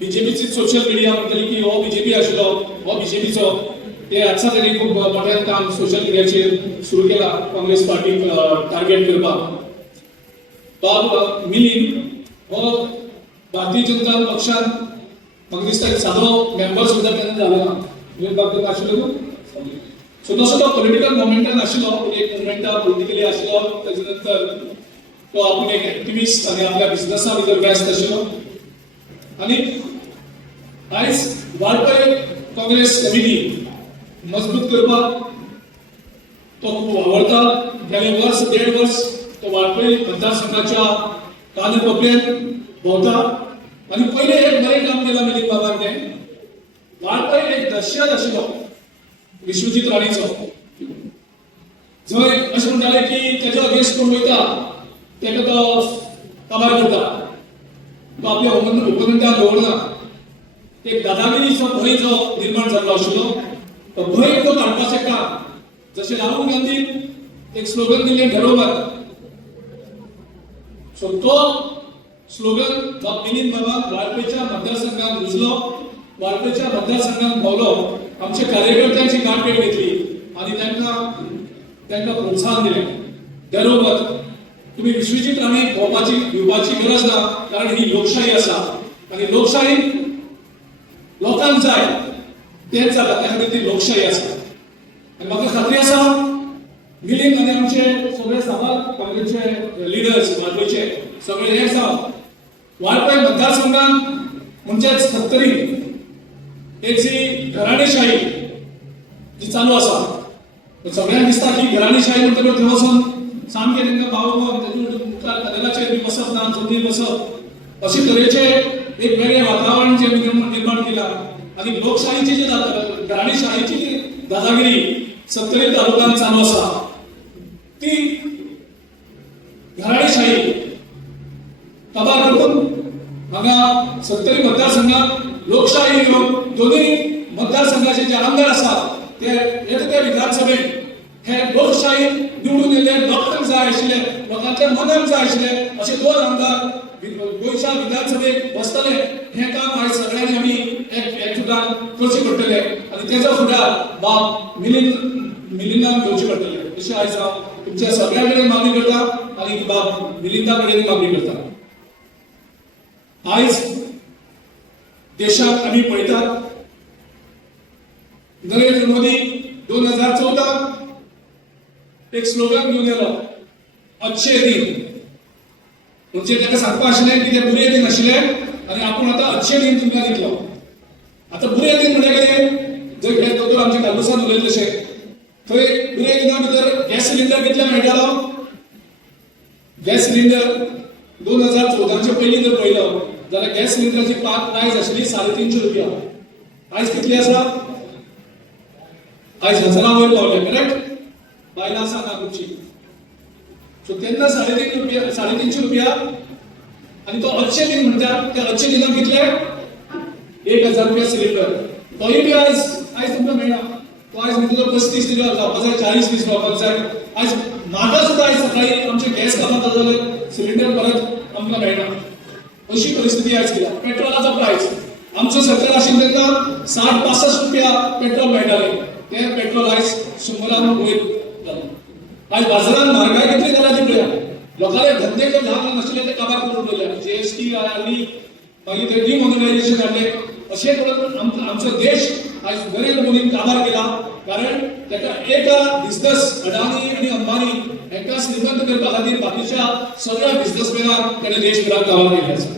बीजेपीची social media म्हणटली की हो बीजेपी आशिल्लो हो बीजेपीचो ते आजचा त्यांनी खूप मोठ्यान काम सोशल मीडियाचेर सुरू केला काँग्रेस पार्टीक टार्गेट करपाक. बाब मिलिंद हो भारतीय जनता पक्षान म्हाका दिसता सादो मेंबर सुद्दां तेन्ना जालो ना. तुवें बाबतींत आशिल्लो न्हू. सो तसो तो पॉलिटिकल मुवमेंटान आशिल्लो एक मुवमेंटा पॉलिटिकली आशिल्लो. ताजे नंतर तो आपूण एक एक्टिविस्ट आनी आपल्या बिझनसा भितर व्यस्त आशिल्लो. आनी आयज वाळपय काँग्रेस कमिटी मजबूत करपाक तो खूब आवडटा. गेले वर्स 1.5 वर्स तो वाळपय मतदारसंघाच्या कानकोपऱ्यान भोंवता आनी पयलें एक बरें काम केलां मिलिंद बाबान. तें वाळपय एक दहशत आशिल्लो विश्वजीत राणेचो. जंय अशें म्हणटाले की तेजो अगेन्स्ट कोण वयता तेका तो काबार करता. तो आपल्या ओपोनंटाक दवरना. एक दादागिरीचो भंय जो निर्माण जाल्लो आशिल्लो तो भंय तो काडपाक शकता. जशें राहुल गांधीन एक स्लोगन दिल्लें घरो मत. सो तो स्लोगन मिलिंद बाबा वाळपयच्या मतदारसंघात रुजलो. वाळपयच्या मतदारसंघात भोंवलो. आमच्या कार्यकर्त्यांची गाठ भेट घेतली आनी तांकां प्रोत्साहन दिलें. घरो मत तुम्ही विश्वजीत राणे घेवपाची गरज ना कारण ही लोकशाही आसा आनी लोकशाहीक लोकांक जाय तेच जाता. त्या खातीर ती लोकशाही आसा. आनी म्हाका खात्री आसा मिलिंद आनी आमचे सगळे साबार काँग्रेसचे लिडर्स वाळपयचे सगळे एक जावन वाळपय मतदारसंघात म्हणजेच 70 एक जी घराणेशाही जी चालू आसा सगळ्यांक दिसता की घराणेशाही म्हणटकच थंय वचून सामकें तांकां पावोवप मुखार कदेलाचेर बी बसप ना जमनीर बसप अशे तरेचे एक वेगळें वातावरण जे निर्माण केलां. आनी लोकशाहीची जी घराणेशाहीची जी दादागिरी 70 तालुक्यांत चालू आसा ती घराणेशाही काबार करून हांगा 70 मतदारसंघात लोकशाही येवन दोनूय मतदारसंघाचे जे आमदार आसात ते येता त्या विधानसभेत हे लोकशाही निवडून येयले लोकांक जाय आशिल्ले लोकांच्या मनाक जाय आशिल्ले अशे 2 आमदार गोंयच्या विधानसभेक बसतले. हे काम आयज सगळ्यांनी आमी एकजुटान करचें पडटलें आनी तेजो फुडार बाब मिलिंदान घेवचें पडटलें अशें आयज हांव तुमच्या सगळ्यां कडेन मागणी करता आनी बाब मिलिंदा कडेन मागणी करता. आयज देशाक आमी पळयतात नरेंद्र मोदी 2014 एक स्लोगन घेवन येयलो अच्छे दिन. म्हणजे ताका सांगपा आशिल्लें की ते बुरे दिन आशिल्ले आनी आपूण आतां अच्छे दिन तुमकां दितलो. आतां बुरे दिन म्हणजे कितें जर हे दोतोर आमचे कालुसान उलयले तशें थंय बुरे दिना भितर गॅस सिलिंडर कितल्या मेळटालो. गॅस सिलिंडर 2014 चे पयलीं जर पळयलो जाल्यार गॅस सिलिंडराची प्रायस आशिल्ली 350 रुपया. आयज कितली आसा आयज 1000 वयर पावले. करेक्ट बायलां आसा ना तुमची. सो तेन्ना 350 रुपया आनी तो अच्छे दिन म्हणटा त्या अच्छे दिनाक कितले 1000 रुपया सिलिंडर. तोय बी आयज तुमकां मेळना. तो आयज म्हणटा 35 दिलो जावपाक जाय 40 दीस जावपाक जाय. आयज म्हाका सुद्दां आयज सकाळी आमचे गॅस कामाक जाल्यार सिलिंडर परत आमकां मेळना. अशी परिस्थिती आयज केला. पेट्रोलाचो प्रायस आमचो सरकार आशिल्लो तेन्ना 60-65 रुपया पेट्रोल मेळटालें. ते पेट्रोल आयज 100 वयर जालें. आयज बाजारांत म्हारगाय कितली जाल्या ती पळया. लोकांचे धंदे जे ल्हान नाशिल्ले ते काबार करून उडयल्या. GST हाडली मागीर ते डिमॉनिटायझेशन हाडलें. अशें करून आमचो देश आयज नरेंद्र मोदीन काबार केला कारण ताका एका बिझनस अडानी आनी अंबानी हांकां श्रीमंत करपा खातीर बाकीच्या सगळ्या बिझनसमॅनांक ताणें देशभराक काबार केल्ले आसा.